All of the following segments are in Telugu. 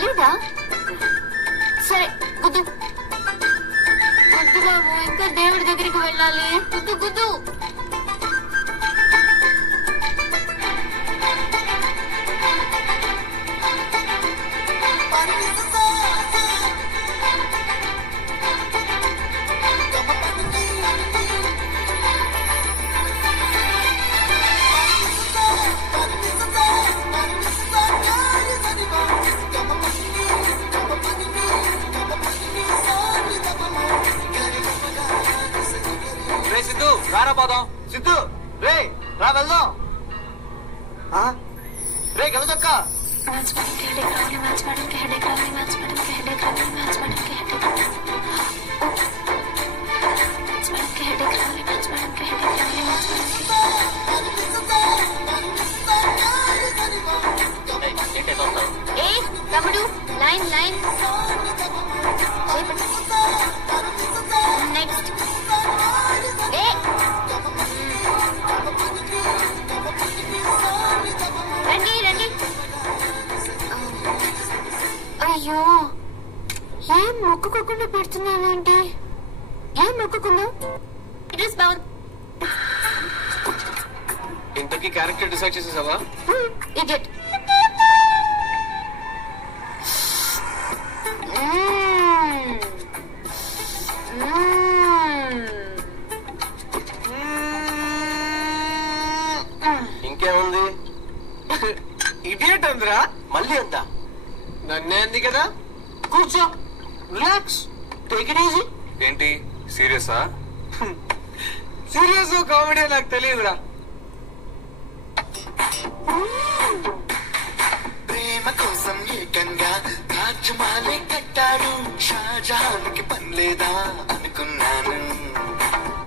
తెలీదా? సరే గుద్దు గుద్దు బాబు, ఇంకా దేవుడి దగ్గరికి వెళ్ళాలి. గుద్దు గుద్దు. సిద్ధు రారా పోదాం. సిద్ధు రే రా వెళ్దాం. రే గెలదక్క. తమ్ముడు లైన్ లైన్. నెక్స్ట్ రండి రండి. అయ్యో, ఏం మొక్కుకోకుండా పెడుతున్నానంటే ఏం మొక్కుకున్నావు? ఇట్ ఇస్ బాగుంది. ఇంతకీ క్యారెక్టర్ డిసైడ్ చేసేసావా? ఇడియట్. ఇంకేముంది? ఇడియట్ అందిరా. మళ్ళీ అంతా నన్నే అంది కదా. కూర్చో, రిలాక్స్, టేక్ ఇట్ ఈజీ. ఏంటి సీరియసా? సీరియస్ కామెడీ నాకు తెలియదురా. ప్రేమ కోసం ఏకంగా తాజ్మహల్ కట్టాడు షాజహాన్కి పనిలేదా అనుకున్నాను.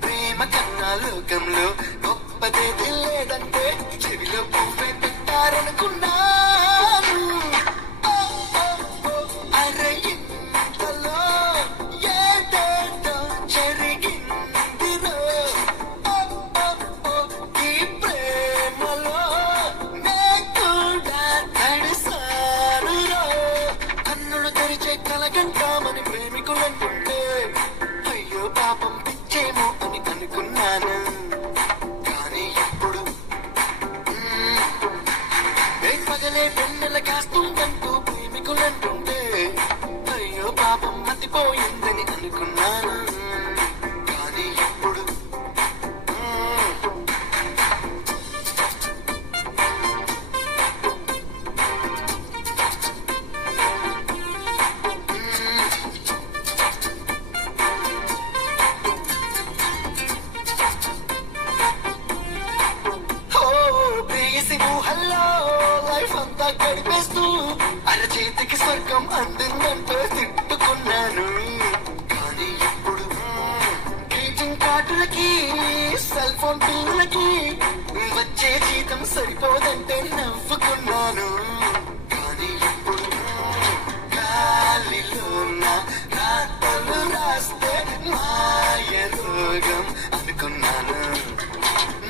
ప్రేమ కన్నా లోకంలో గొప్పదేది లేదంటే చెవిలో పువ్వే పెట్టారనుకున్నాను. అరే ఇంతలో ఏదేదో జరిగిందిరో. ఈ ప్రేమలో నే కూడా తడిసానురో. కన్నులు తెరిచే కలగంటామని ప్రేమికులంటుంటే అయ్యో పాపం పిచ్చేమో అని అనుకున్నాను. కానీ ఇప్పుడు పగలే వెన్నెల కాస్తుందంటూ ప్రేమికులంటుంటే అయ్యో పాపం మతిపోయిందని అనుకున్నాను. కానీ ఇప్పుడు ప్రేయసి ఊహల్లో లైఫ్ అంతా గడిపేస్తూ అరచేతికి స్వర్గం అందిందంటే తిట్టుకున్నాను. కానీ ఇప్పుడు గ్రీటింగ్ కార్డులకి సెల్ ఫోన్ బిల్లులకి వచ్చే జీతం సరిపోదంటే నవ్వుకున్నాను. కానీ ఇప్పుడు గాలిలో నా రాతలు రాస్తే మాయ రోగం అనుకున్నాను.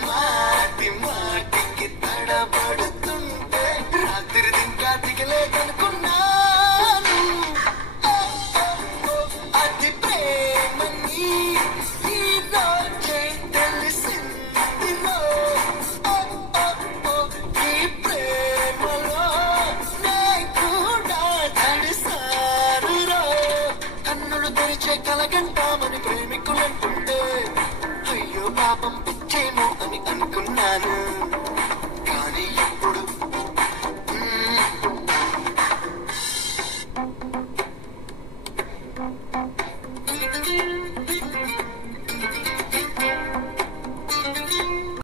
మాటి మాటికి తడబడుతుంటే రాత్రి ఇంకా దిగలేదనుకున్నాను. అది ప్రేమని ఈ రోజే తెలిసిందిలో. ఈ ప్రేమలో నే కూడా తడిసారురో. కన్నులు తెరిచే కలగంటామని ప్రేమికులంటుంటే అయ్యో పాపం పిచ్చేమో అని అనుకున్నాను. కానీ ఇప్పుడు